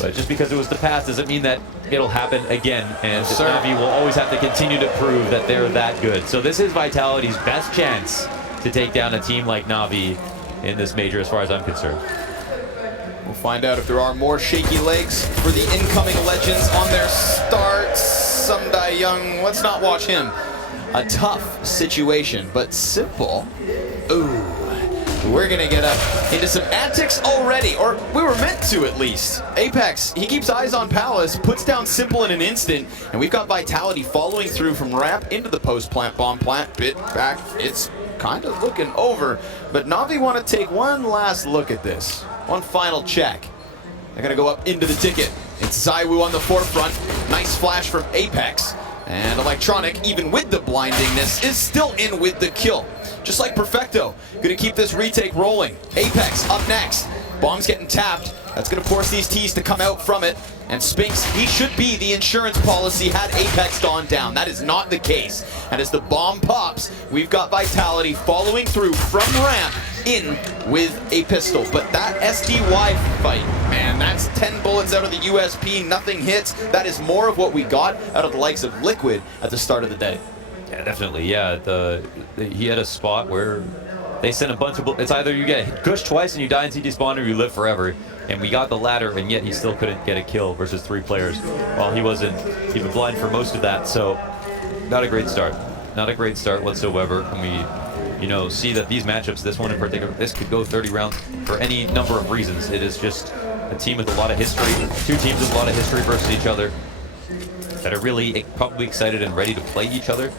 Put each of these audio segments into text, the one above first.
But just because it was the past doesn't mean that it'll happen again. And NAVI will always have to continue to prove that they're that good. So this is Vitality's best chance to take down a team like NAVI in this major, as far as I'm concerned. We'll find out if there are more shaky legs for the incoming legends on their start. Sumdai Young, let's not watch him. A tough situation, but simple. Ooh. We're gonna get up into some antics already, or we were meant to at least. Apex, he keeps eyes on Palace, puts down Simple in an instant, and we've got Vitality following through from ramp into the post plant, bomb plant, bit back. It's kind of looking over, but NAVI want to take one last look at this. One final check. They're gonna go up into the ticket. It's ZywOo on the forefront. Nice flash from Apex. And Electronic, even with the blindingness, is still in with the kill. Just like Perfecto, gonna keep this retake rolling. Apex up next. Bomb's getting tapped. That's gonna force these T's to come out from it. And Spinks, he should be the insurance policy had Apex gone down. That is not the case. And as the bomb pops, we've got Vitality following through from ramp in with a pistol. But that SDY fight, man, that's 10 bullets out of the USP, nothing hits. That is more of what we got out of the likes of Liquid at the start of the day. Yeah, definitely. Yeah, he had a spot where they sent a bunch of it's either you get gushed twice and you die in CT spawn, or you live forever. And we got the latter, and yet he still couldn't get a kill versus 3 players. While he wasn't even blind for most of that, so not a great start. Not a great start whatsoever. And we, you know, see that these matchups, this one in particular, this could go 30 rounds for any number of reasons. It is just a team with a lot of history, 2 teams with a lot of history versus each other that are really probably excited and ready to play each other.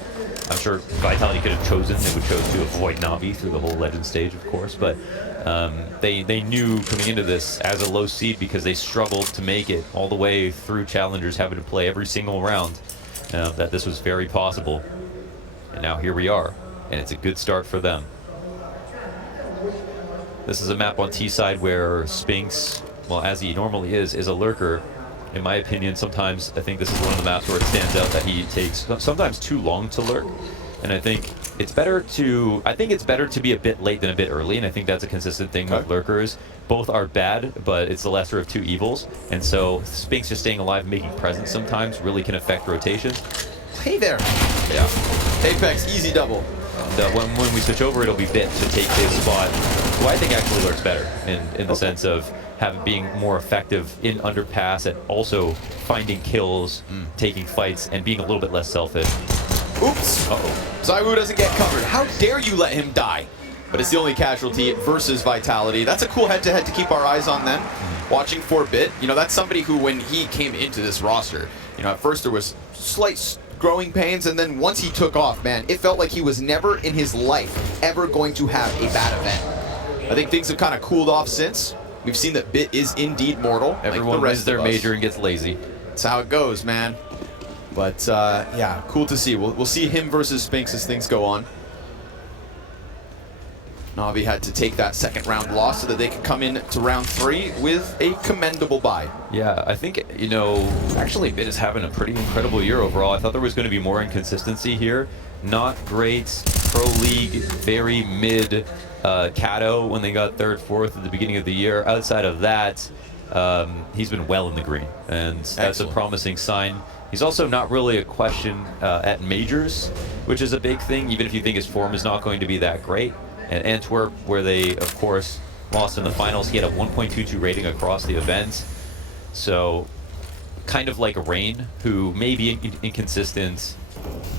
I'm sure Vitality could have chosen, they would chose to avoid NAVI through the whole legend stage, of course, but they knew coming into this as a low seed, because they struggled to make it all the way through challengers, having to play every single round, that this was very possible. And now here we are, and it's a good start for them. This is a map on T side where Spinks, well, as he normally is a lurker. In my opinion, sometimes I think this is one of the maps where it stands out that he takes sometimes too long to lurk. And I think it's better to be a bit late than a bit early, and I think that's a consistent thing with lurkers. Both are bad, but it's the lesser of 2 evils. And so Spinks just staying alive, making presence sometimes really can affect rotations. Hey there. Yeah. Apex, easy double. And when we switch over, it'll be Bit to take his spot, who I think actually lurks better in the sense of being more effective in underpass and also finding kills, taking fights, and being a little bit less selfish. Oops. Uh-oh. ZywOo doesn't get covered. How dare you let him die? But it's the only casualty versus Vitality. That's a cool head-to-head to keep our eyes on then. Watching for Bit, you know, that's somebody who, when he came into this roster, you know, at first there was slight growing pains, and then once he took off, man, it felt like he was never in his life ever going to have a bad event. I think things have kind of cooled off since. We've seen that Bit is indeed mortal. Everyone wins their major and gets lazy. That's how it goes, man. But yeah, cool to see. We'll see him versus Spinks as things go on. NAVI had to take that second round loss so that they could come in to round 3 with a commendable bye. Yeah, I think, you know, actually Bit is having a pretty incredible year overall. I thought there was going to be more inconsistency here. Not great Pro League, very mid Cato when they got 3rd, 4th at the beginning of the year. Outside of that, he's been well in the green, and that's a promising sign. He's also not really a question at majors, which is a big thing, even if you think his form is not going to be that great. And Antwerp, where they, of course, lost in the finals, he had a 1.22 rating across the events. So, kind of like Rain, who may be inconsistent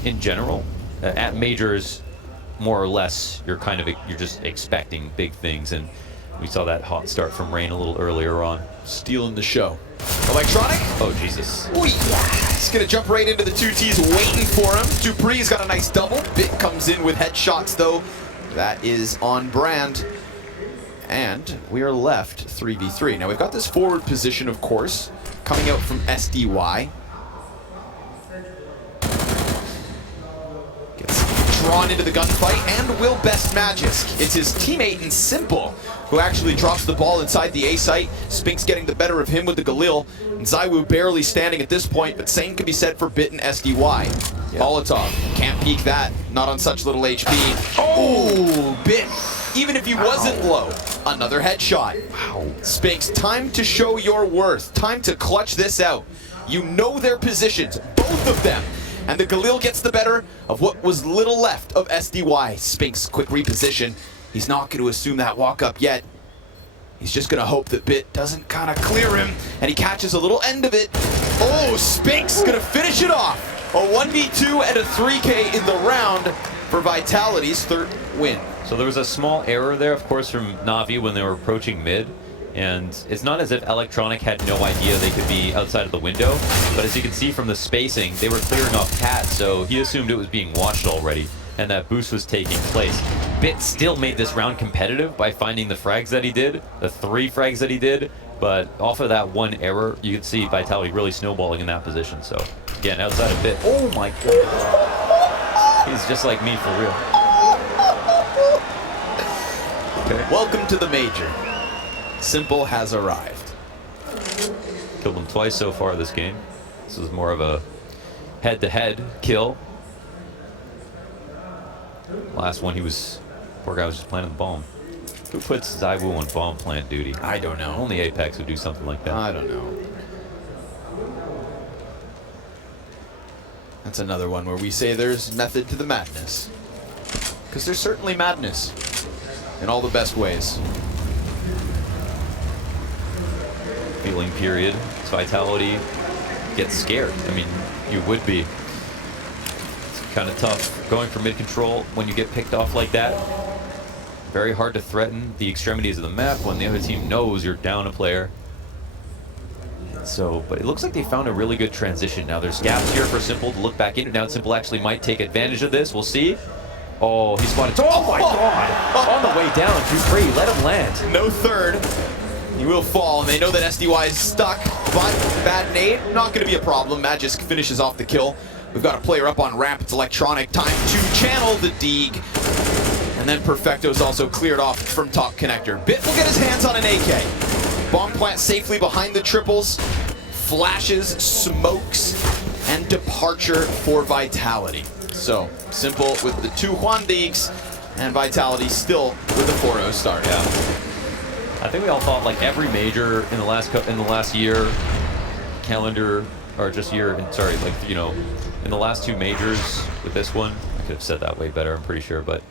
in general. At majors, more or less, you're just expecting big things, and we saw that hot start from Rain a little earlier on. Stealing the show. Electronic? Oh, Jesus. Ooh, yeah. He's gonna jump right into the 2 T's waiting for him. Dupree's got a nice double. Bit comes in with headshots, though. That is on brand. And we are left 3v3. Now, we've got this forward position, of course, coming out from SDY. Gets drawn into the gunfight and will best Magisk. It's his teammate in Simple who actually drops the ball inside the A site. Spinks getting the better of him with the Galil. And ZywOo barely standing at this point, but same can be said for Bit and SDY. Yep. Molotov, can't peek that, not on such little HP. Oh, Bit, even if he wasn't low, another headshot. Wow. Spinks, time to show your worth. Time to clutch this out. You know their positions, both of them. And the Galil gets the better of what was little left of SDY. Spinks, quick reposition. He's not going to assume that walk up yet. He's just going to hope that Bit doesn't kind of clear him, and he catches a little end of it. Oh, Spinks going to finish it off. A 1v2 and a 3K in the round for Vitality's third win. So there was a small error there, of course, from Navi when they were approaching mid. And it's not as if Electronic had no idea they could be outside of the window, but as you can see from the spacing, they were clearing off Cat, so he assumed it was being watched already, and that boost was taking place. Bit still made this round competitive by finding the frags that he did, the 3 frags that he did, but off of that one error, you could see Vitality really snowballing in that position. So again, outside of Bit, oh my god, he's just like me for real. Okay. Welcome to the major. Simple has arrived. Killed him twice so far this game. This is more of a head-to-head kill. Last one, poor guy was just planting the bomb. Who puts Zywoo on bomb plant duty? I don't know. Only Apex would do something like that. I don't know. That's another one where we say there's method to the madness. Because there's certainly madness in all the best ways. Feeling period. It's Vitality gets scared. I mean, you would be. It's kind of tough going for mid control when you get picked off like that. Very hard to threaten the extremities of the map when the other team knows you're down a player. So, but it looks like they found a really good transition. Now there's gaps here for Simple to look back in. Now Simple actually might take advantage of this. We'll see. Oh, he spotted. Oh my god! On the way down, Dupree, let him land. No third. He will fall, and they know that SDY is stuck, but bad nade, not going to be a problem. Magisk finishes off the kill. We've got a player up on ramp. It's Electronic. Time to channel the Deeg. And then Perfecto's also cleared off from top connector. Bit will get his hands on an AK. Bomb plant safely behind the triples. Flashes, smokes, and departure for Vitality. So, Simple with the 2 Juan Deegs, and Vitality still with the 4-0 start. Yeah. I think we all thought like every major in the last year, calendar, or just year, sorry, like, you know, in the last 2 majors with this one, I could have said that way better, I'm pretty sure, but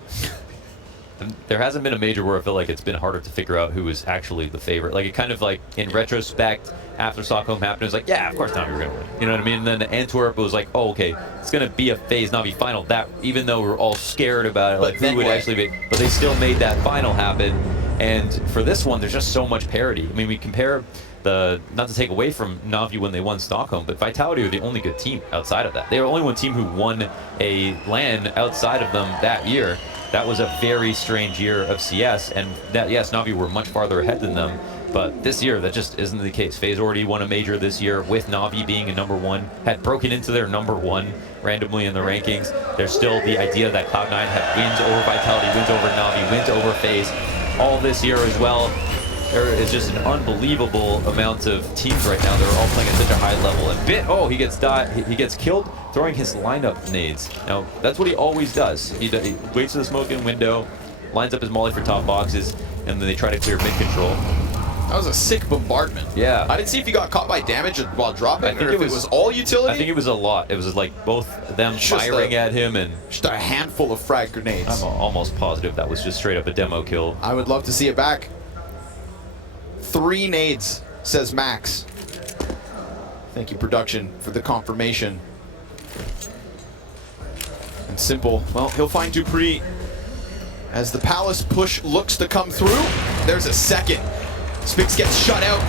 there hasn't been a major where I feel like it's been harder to figure out who is actually the favorite. Like, it kind of like, in retrospect, after Stockholm happened, it was like, yeah, of course Navi were going to win. You know what I mean? And then Antwerp, it was like, oh, okay, it's going to be a FaZe Navi final. That, even though we were all scared about it, like, who would actually be, but they still made that final happen. And for this one, there's just so much parity. I mean, we compare the, not to take away from Navi when they won Stockholm, but Vitality were the only good team outside of that. They were only one team who won a LAN outside of them that year. That was a very strange year of CS, and that, yes, Navi were much farther ahead than them, but this year, that just isn't the case. FaZe already won a major this year with Navi being a #1, had broken into their #1 randomly in the rankings. There's still the idea that Cloud9 had wins over Vitality, wins over Navi, wins over FaZe, all this year as well. There is just an unbelievable amount of teams right now that are all playing at such a high level. And Bit, oh, he gets killed throwing his lineup nades. Now, that's what he always does. He waits for the smoking window, lines up his molly for top boxes, and then they try to clear mid control. That was a sick bombardment. Yeah. I didn't see if he got caught by damage while dropping, or if it was all utility. I think it was a lot. It was like both them firing at him and just a handful of frag grenades. I'm almost positive that was just straight up a demo kill. I would love to see it back. 3 nades, says Max. Thank you, production, for the confirmation. And Simple, well, he'll find Dupree as the Palace push looks to come through. There's a second. Spix gets shut out.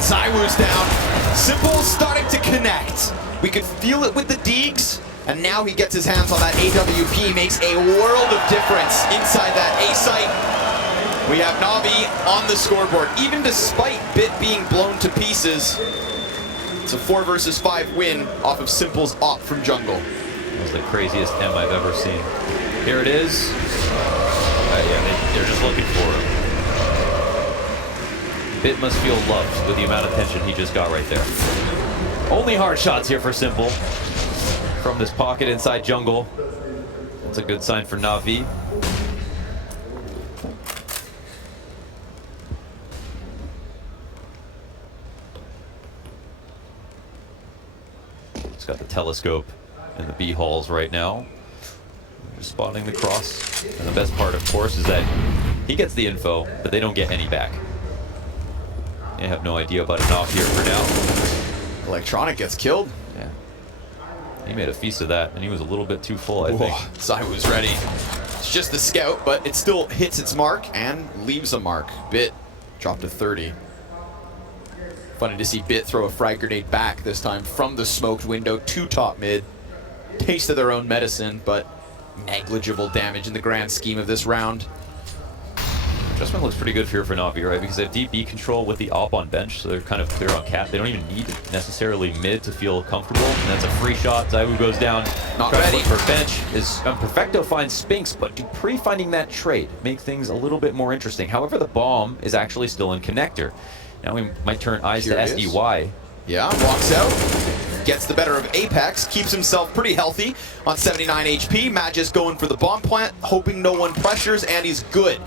Zywoo's down. Simple starting to connect. We could feel it with the Deegs, and now he gets his hands on that AWP, makes a world of difference inside that A site. We have Navi on the scoreboard, even despite Bit being blown to pieces. It's a 4 versus 5 win off of Simple's op from jungle. That was the craziest M I've ever seen. Here it is. Yeah, they're just looking for him. Bit must feel loved with the amount of attention he just got right there. Only hard shots here for Simple from this pocket inside jungle. That's a good sign for Navi. He's got the telescope in the B halls right now. Just spotting the cross. And the best part, of course, is that he gets the info, but they don't get any back. They have no idea about a knock here for now. Electronic gets killed. Yeah. He made a feast of that, and he was a little bit too full, I think. Zai was ready. It's just the scout, but it still hits its mark and leaves a mark. Bit dropped to 30. Funny to see Bit throw a frag grenade back this time from the smoked window to top mid. Taste of their own medicine, but negligible damage in the grand scheme of this round. Adjustment looks pretty good here for NAVI, right? Because they have deep B control with the op on bench, so they're kind of clear on cap. They don't even need necessarily mid to feel comfortable. And that's a free shot. Zywu goes down. Not tries ready. to look for bench. Perfecto finds Spinks, but Dupree finding that trade make things a little bit more interesting. However, the bomb is actually still in connector. Now we might turn eyes Here to it is. SDY. Yeah, walks out, gets the better of Apex, keeps himself pretty healthy on 79 HP. Magis going for the bomb plant, hoping no one pressures, and he's good.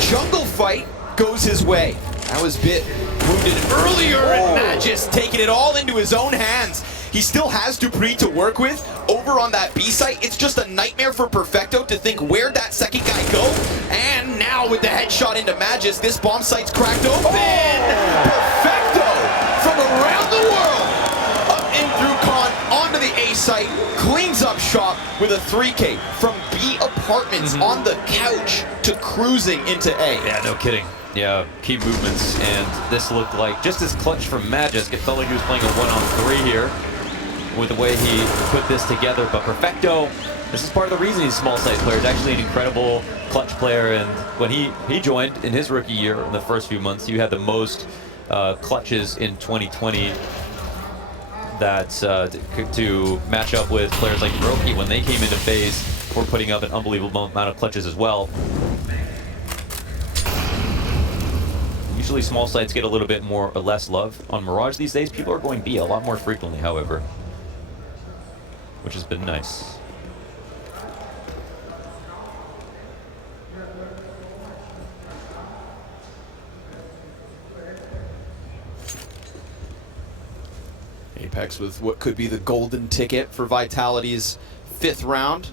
Jungle fight goes his way. That was Bit wounded earlier, and Magis taking it all into his own hands. He still has Dupree to work with over on that B site. It's just a nightmare for Perfecto to think where'd that second guy go. And now with the headshot into Magis, this bomb site's cracked open. Perfecto from around the world, up in through Con, onto the A site, cleans up shop with a 3K from B apartments on the couch to cruising into A. Yeah, no kidding. Yeah, key movements, and this looked like just as clutch from Magis. It felt like he was playing a 1-on-3 here with the way he put this together. But Perfecto, this is part of the reason he's a small site player. He's actually an incredible clutch player, and when he joined in his rookie year, in the first few months, you had the most clutches in 2020 that to match up with players like Roki when they came into phase. Were putting up an unbelievable amount of clutches as well. Usually small sites get a little bit more or less love. On Mirage these days, people are going B a lot more frequently, however, which has been nice. Apex with what could be the golden ticket for Vitality's 5th round.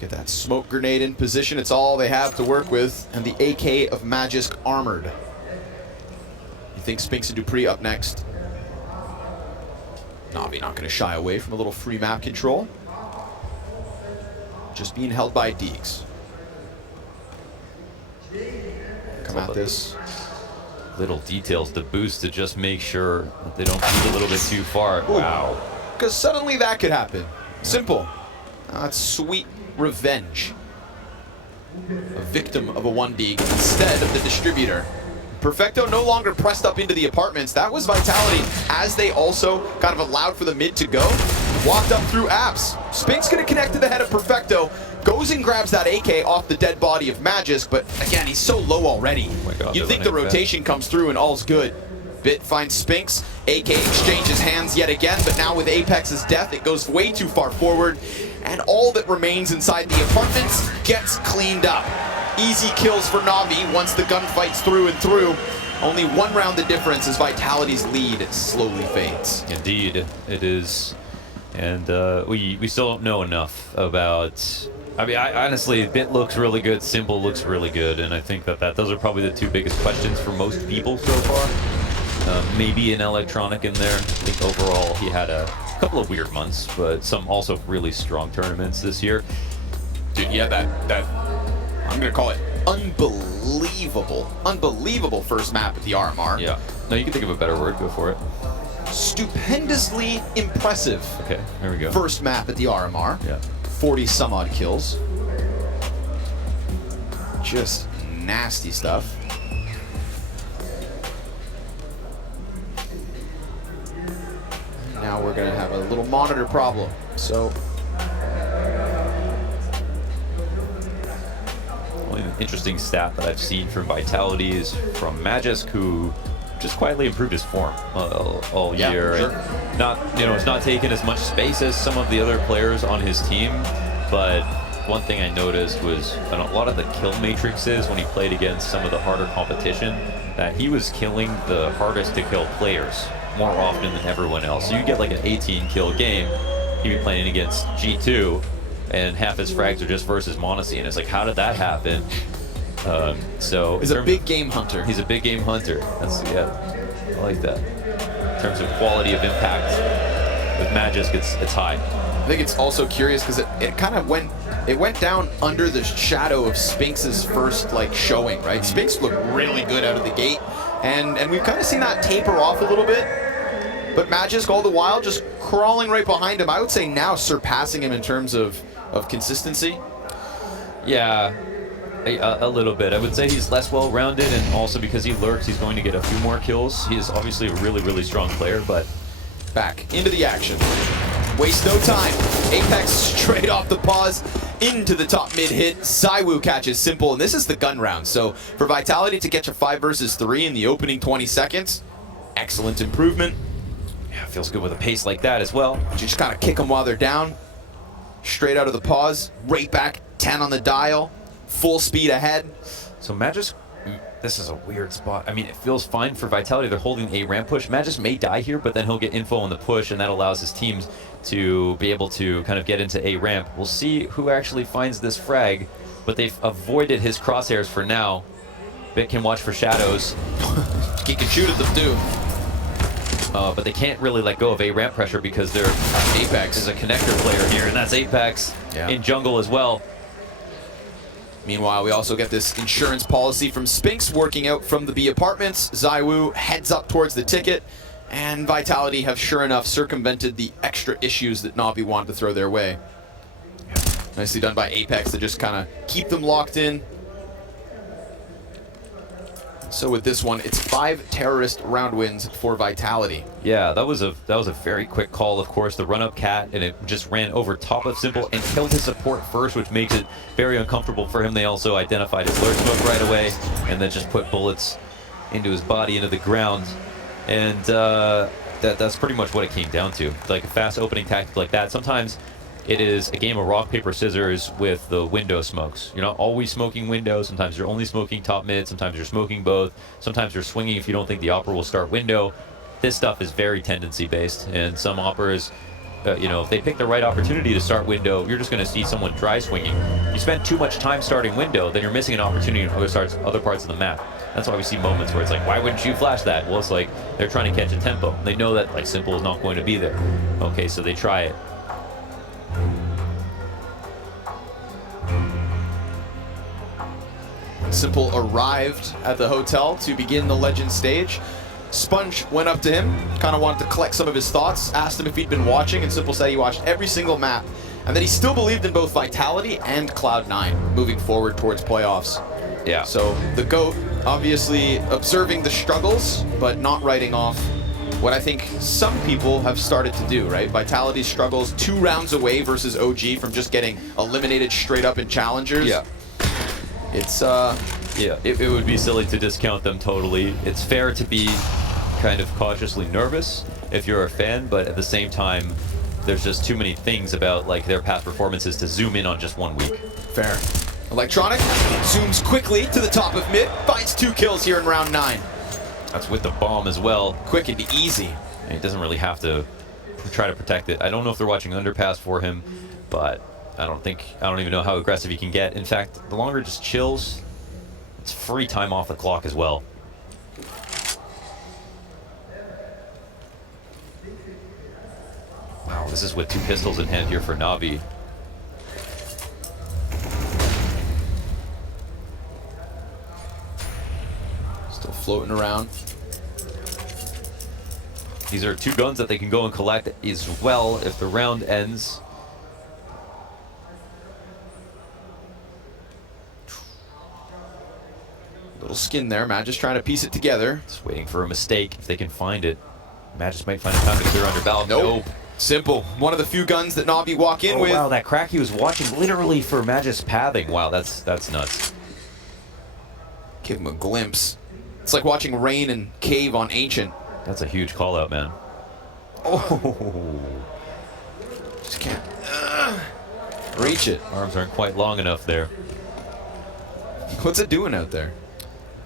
Get that smoke grenade in position. It's all they have to work with. And the AK of Magisk armored. You think Spinks and Dupree up next? Navi not going to shy away from a little free map control. Just being held by Deeks. Come at this. Little details to boost to just make sure that they don't shoot a little bit too far. Wow. Because suddenly that could happen. Simple. That's sweet revenge. A victim of a 1D instead of the distributor. Perfecto no longer pressed up into the apartments. That was Vitality as they also kind of allowed for the mid to go. Walked up through apps. Spinks gonna connect to the head of Perfecto. Goes and grabs that AK off the dead body of Magisk, but again, he's so low already. Oh my God, You'd think the rotation comes through and all's good. Bit finds Spinks. AK exchanges hands yet again, but now with Apex's death, it goes way too far forward. And all that remains inside the apartments gets cleaned up. Easy kills for Navi once the gunfight's through and through. Only one round the difference as Vitality's lead slowly fades. Indeed, it is. And we still don't know enough about... I mean, honestly, Bit looks really good, Simple looks really good, and I think that those are probably the two biggest questions for most people so far. Maybe an Electronic in there. I think overall he had a couple of weird months, but some also really strong tournaments this year. Dude, yeah, that I'm gonna call it unbelievable first map at the RMR. Yeah. No, you can think of a better word. Go for it. Stupendously impressive. Okay, there we go. First map at the RMR. Yeah. 40 some odd kills. Just nasty stuff. Now we're gonna have a little monitor problem. So Only an interesting stat that I've seen from Vitality is from Magisk, who just quietly improved his form all Yeah, year. sure. And not, it's not taking as much space as some of the other players on his team, but one thing I noticed was on a lot of the kill matrices when he played against some of the harder competition, that he was killing the hardest to kill players more often than everyone else. So you get like an 18 kill game, he'd be playing against G2, and half his frags are just versus Monacy, and it's like, how did that happen? So he's a big game hunter. He's a big game hunter. That's, yeah, I like that. In terms of quality of impact, with Magisk, it's high. I think it's also curious because it kind of went down under the shadow of Spinx's first like showing, right? Spinx looked really good out of the gate, and we've kind of seen that taper off a little bit. But Magisk all the while just crawling right behind him. I would say now surpassing him in terms of consistency. Yeah, a little bit. I would say he's less well-rounded, and also because he lurks, he's going to get a few more kills. He is obviously a really, really strong player, but... Back into the action. Waste no time. Apex straight off the pause into the top mid hit. ZywOo catches Simple, and this is the gun round. So for Vitality to catch a 5 versus 3 in the opening 20 seconds, excellent improvement. Yeah, feels good with a pace like that as well. You just kind of kick them while they're down. Straight out of the pause, right back, 10 on the dial, full speed ahead. So Magisk, this is a weird spot. I mean, it feels fine for Vitality. They're holding a ramp push. Magisk may die here, but then he'll get info on the push, and that allows his teams to be able to kind of get into a ramp. We'll see who actually finds this frag, but they've avoided his crosshairs for now. Bit can watch for shadows. He can shoot at them too. But they can't really let go of a ramp pressure because they're Apex is a connector player here, and that's Apex in jungle as well. Meanwhile, we also get this insurance policy from Spinx working out from the B apartments. ZywOo heads up towards the ticket, and Vitality have sure enough circumvented the extra issues that Navi wanted to throw their way. Nicely done by Apex to just kind of keep them locked in. So with this one, it's 5 terrorist round wins for Vitality. Yeah, that was a very quick call, of course. The run-up cat, and it just ran over top of Simple and killed his support first, which makes it very uncomfortable for him. They also identified his lurk smoke right away, and then just put bullets into his body, into the ground. And that's pretty much what it came down to. Like a fast opening tactic like that. Sometimes it is a game of rock, paper, scissors with the window smokes. You're not always smoking window. Sometimes you're only smoking top mid. Sometimes you're smoking both. Sometimes you're swinging if you don't think the opera will start window. This stuff is very tendency based, and some operas, if they pick the right opportunity to start window, you're just going to see someone dry swinging. You spend too much time starting window, then you're missing an opportunity in other parts of the map. That's why we see moments where it's like, why wouldn't you flash that? Well, it's like they're trying to catch a tempo. They know that like Simple is not going to be there. Okay, so they try it. Simple arrived at the hotel to begin the Legend stage. Sponge went up to him, kind of wanted to collect some of his thoughts, asked him if he'd been watching, and Simple said he watched every single map, and that he still believed in both Vitality and Cloud9 moving forward towards playoffs. Yeah. So the GOAT obviously observing the struggles, but not writing off what I think some people have started to do, right? Vitality struggles 2 rounds away versus OG from just getting eliminated straight up in challengers. Yeah. It's yeah, it would be silly to discount them totally. It's fair to be kind of cautiously nervous if you're a fan, but at the same time, there's just too many things about like their past performances to zoom in on just 1 week. Fair. Electronic zooms quickly to the top of mid, finds 2 kills here in round 9. That's with the bomb as well. Quick and easy. And he doesn't really have to try to protect it. I don't know if they're watching underpass for him, but I don't even know how aggressive he can get. In fact, the longer it just chills, it's free time off the clock as well. Wow, this is with 2 pistols in hand here for Navi. Still floating around. These are 2 guns that they can go and collect as well if the round ends. Little skin there. Magisk trying to piece it together. Just waiting for a mistake if they can find it. Magisk might find a time to clear under valve. Nope. Simple. One of the few guns that Navi walk in with. Wow, that crack he was watching literally for Magisk pathing. Wow, that's nuts. Give him a glimpse. It's like watching Rain and Cave on Ancient. That's a huge call out, man. Oh. Just can't reach it. Arms aren't quite long enough there. What's it doing out there?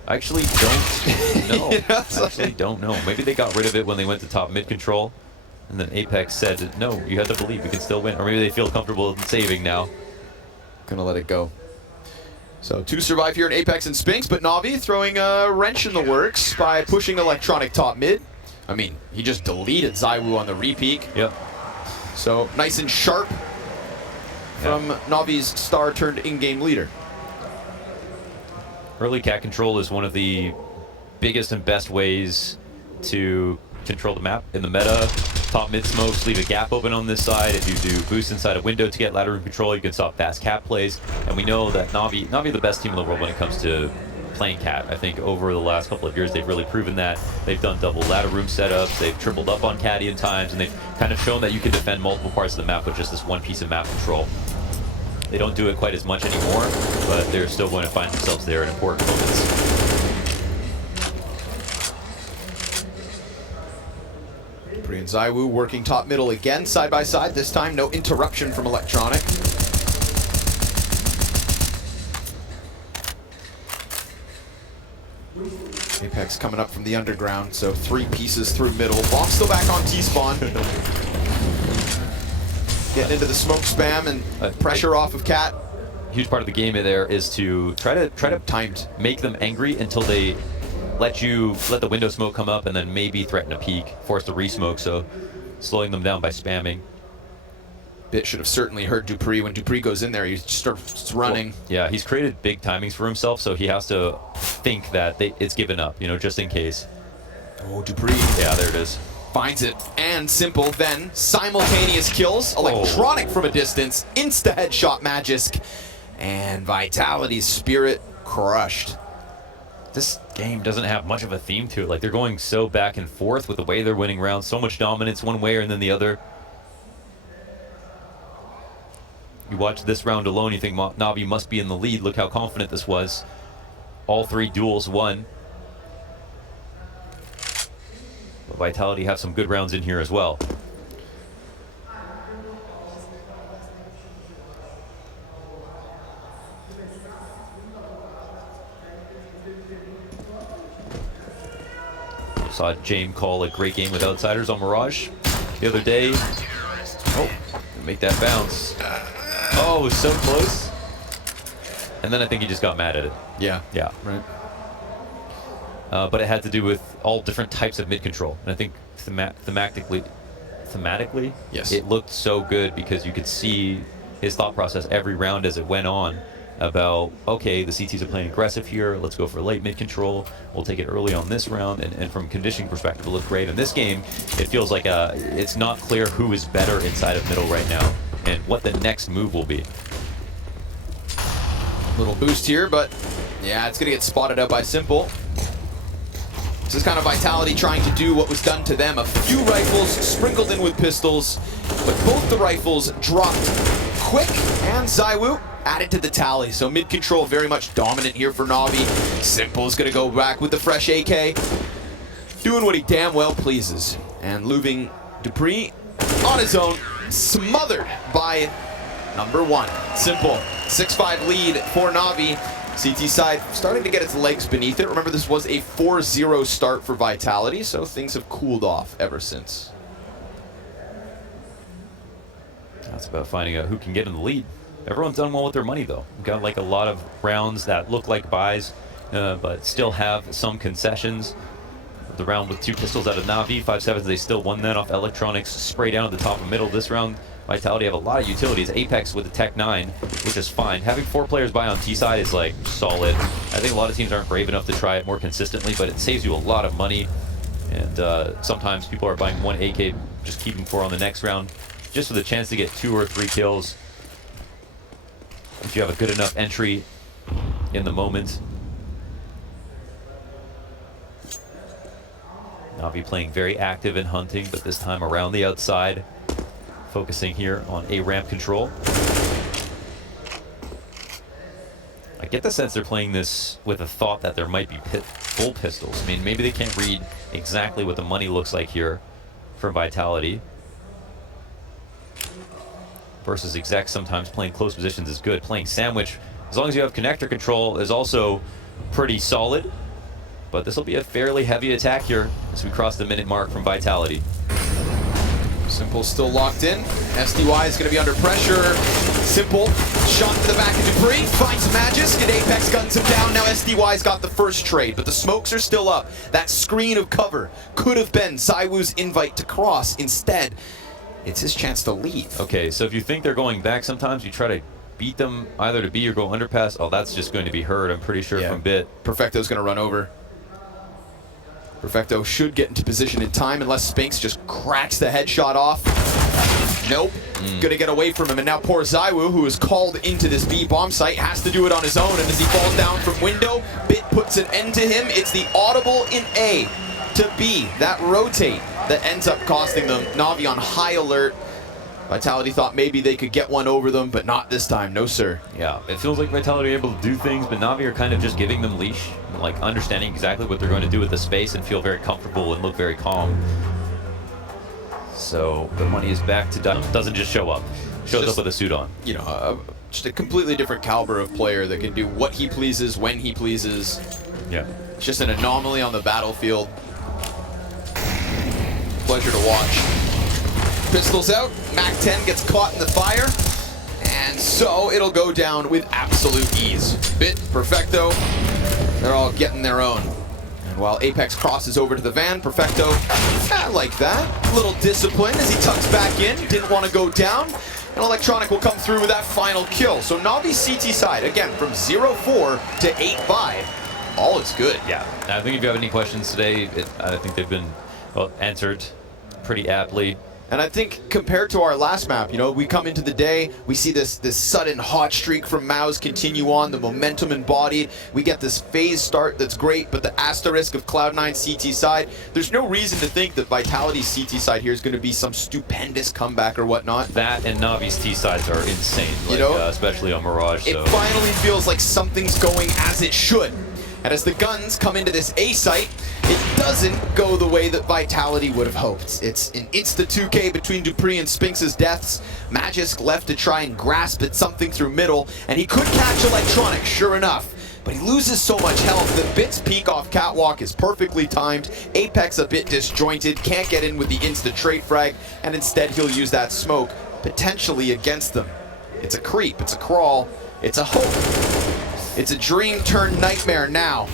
I actually don't know. Yeah, I actually don't know. Maybe they got rid of it when they went to top mid control, and then Apex said, no, you have to believe we can still win. Or maybe they feel comfortable in saving now. Gonna let it go. So 2 survive here in Apex and Spinks, but Navi throwing a wrench in the works by pushing Electronic top mid. I mean, he just deleted ZywOo on the repeak. Yep. So nice and sharp from Navi's star turned in-game leader. Early cat control is one of the biggest and best ways to control the map in the meta. Top mid smokes leave a gap open on this side. If you do boost inside a window to get ladder room control, you can stop fast cat plays. And we know that Navi are the best team in the world when it comes to playing cat. I think over the last couple of years they've really proven that. They've done double ladder room setups, they've tripled up on caddy in times, and they've kind of shown that you can defend multiple parts of the map with just this one piece of map control. They don't do it quite as much anymore, but they're still going to find themselves there in important moments. dupreeh and ZywOo working top middle again, side by side. This time, no interruption from Electronic. Apex coming up from the underground, so 3 pieces through middle. Bomb still back on T-spawn. Getting into the smoke spam and pressure off of Cat. Huge part of the game there is to try to timed make them angry until they let the window smoke come up and then maybe threaten a peek, force the re-smoke, so slowing them down by spamming. Bit should have certainly heard dupreeh. When dupreeh goes in there, he starts running. Well, yeah, he's created big timings for himself, so he has to think that it's given up, you know, just in case. Oh, dupreeh. Yeah, there it is. Finds it, and Simple then simultaneous kills. Electronic from a distance, insta headshot Magisk, and Vitality's Spirit crushed. This game doesn't have much of a theme to it. Like, they're going so back and forth with the way they're winning rounds, so much dominance one way and then the other. You watch this round alone, you think Navi must be in the lead. Look how confident this was. All 3 duels won. But Vitality have some good rounds in here as well. Saw James call a great game with Outsiders on Mirage the other day. Oh, make that bounce. Oh, so close. And then I think he just got mad at it. Yeah. Yeah. Right. But it had to do with all different types of mid control. And I think thematically, yes, it looked so good because you could see his thought process every round as it went on about, okay, the CTs are playing aggressive here, let's go for late mid control, we'll take it early on this round, and from conditioning perspective, it looked great. In this game, it feels like it's not clear who is better inside of middle right now and what the next move will be. Little boost here, but yeah, it's gonna get spotted out by Simple. This is kind of Vitality trying to do what was done to them. A few rifles sprinkled in with pistols, but both the rifles dropped quick, and ZywOo added to the tally. So mid control very much dominant here for Navi. Simple is gonna go back with the fresh AK, doing what he damn well pleases, and leaving dupreeh on his own, smothered by number 1. Simple, 6-5 lead for Navi. CT side starting to get its legs beneath it. Remember, this was a 4-0 start for Vitality, so things have cooled off ever since. That's about finding out who can get in the lead. Everyone's done well with their money, though. We've got like a lot of rounds that look like buys, but still have some concessions. The round with 2 pistols out of NAVI, 5-7s, they still won that off Electronics. Spray down at the top and middle. This round, Vitality have a lot of utilities. Apex with the Tech 9, which is fine. Having 4 players buy on T side is like solid. I think a lot of teams aren't brave enough to try it more consistently, but it saves you a lot of money. And sometimes people are buying 1 AK, just keeping 4 on the next round, just with a chance to get 2 or 3 kills. If you have a good enough entry in the moment. Navi playing very active in hunting, but this time around the outside, focusing here on a ramp control. I get the sense they're playing this with a thought that there might be full pistols. I mean, maybe they can't read exactly what the money looks like here from Vitality. Versus exec, sometimes playing close positions is good. Playing sandwich, as long as you have connector control, is also pretty solid. But this will be a fairly heavy attack here as we cross the minute mark from Vitality. Simple still locked in. SDY is going to be under pressure. Simple shot to the back of Dupree, finds Magisk, and Apex guns him down. Now SDY's got the first trade, but the smokes are still up. That screen of cover could have been ZywOo's invite to cross. Instead, it's his chance to leave. Okay, so if you think they're going back, sometimes you try to beat them either to B or go underpass. Oh, that's just going to be heard, I'm pretty sure, from Bit. Perfecto's going to run over. Perfecto should get into position in time unless Spinks just cracks the headshot off. Nope. Gonna get away from him, and now poor ZywOo, who is called into this B bomb site, has to do it on his own, and as he falls down from window, Bit puts an end to him. It's the audible in A to B, that rotate, that ends up costing them. Navi on high alert. Vitality thought maybe they could get one over them, but not this time, no sir. Yeah, it feels like Vitality are able to do things, but Navi are kind of just giving them leash, like understanding exactly what they're going to do with the space and feel very comfortable and look very calm. So the money is back to doesn't just show up. Shows up with a suit on. You know, just a completely different caliber of player that can do what he pleases, when he pleases. Yeah. It's just an anomaly on the battlefield. Pleasure to watch. Pistols out, Mac-10 gets caught in the fire, and so it'll go down with absolute ease. Bit, Perfecto, they're all getting their own. And while Apex crosses over to the van, Perfecto, I like that. A little discipline as he tucks back in, didn't want to go down, and Electronic will come through with that final kill. So Navi CT side, again, from 0-4 to 8-5, all is good. Yeah, I think if you have any questions today, I think they've been answered pretty aptly. And I think compared to our last map, you know, we come into the day, we see this sudden hot streak from Maus continue on, the momentum embodied. We get this phase start that's great, but the asterisk of Cloud9 CT side, there's no reason to think that Vitality's CT side here is going to be some stupendous comeback or whatnot. That and Navi's T sides are insane, like, you know, especially on Mirage. It finally feels like something's going as it should. And as the guns come into this A site, it doesn't go the way that Vitality would have hoped. It's an insta 2K between Dupree and Spinks' deaths. Magisk left to try and grasp at something through middle, and he could catch Electronic, sure enough. But he loses so much health that Bit's peek off Catwalk is perfectly timed. Apex a bit disjointed, can't get in with the insta trait frag, and instead he'll use that smoke, potentially against them. It's a creep, it's a crawl, it's a hope. It's a dream turned nightmare now.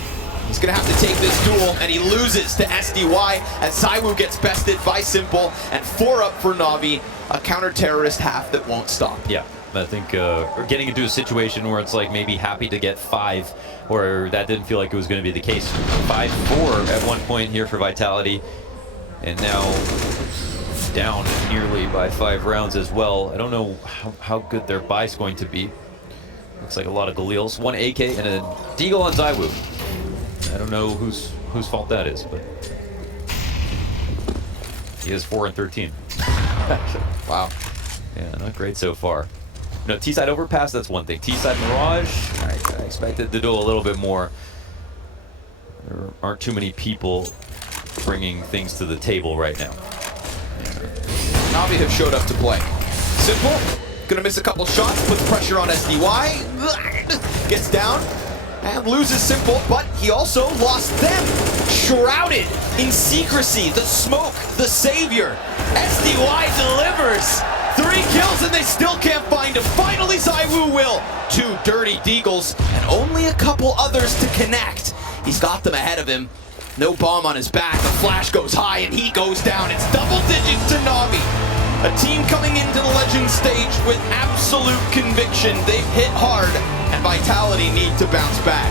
He's gonna have to take this duel, and he loses to SDY as ZywOo gets bested by Simple, and 4 up for Navi, a counter-terrorist half that won't stop. Yeah, I think we're getting into a situation where it's like maybe happy to get 5, where that didn't feel like it was gonna be the case. 5-4 at one point here for Vitality, and now down nearly by 5 rounds as well. I don't know how good their buy's going to be. Looks like a lot of Galils. 1 AK and a Deagle on ZywOo. I don't know whose fault that is, but he is 4 and 13. Wow. Yeah, not great so far. No, T-side overpass, that's one thing. T-side Mirage, I expected to do a little bit more. There aren't too many people bringing things to the table right now. Navi have showed up to play. Simple. Gonna miss a couple shots, puts pressure on SDY, gets down, and loses Simple, but he also lost them. Shrouded in secrecy, the smoke, the savior. SDY delivers. 3 kills and they still can't find him. Finally, ZywOo will. 2 dirty Deagles, and only a couple others to connect. He's got them ahead of him. No bomb on his back, the flash goes high and he goes down. It's double digits to Navi. A team coming into the Legends stage with absolute conviction. They've hit hard, and Vitality need to bounce back.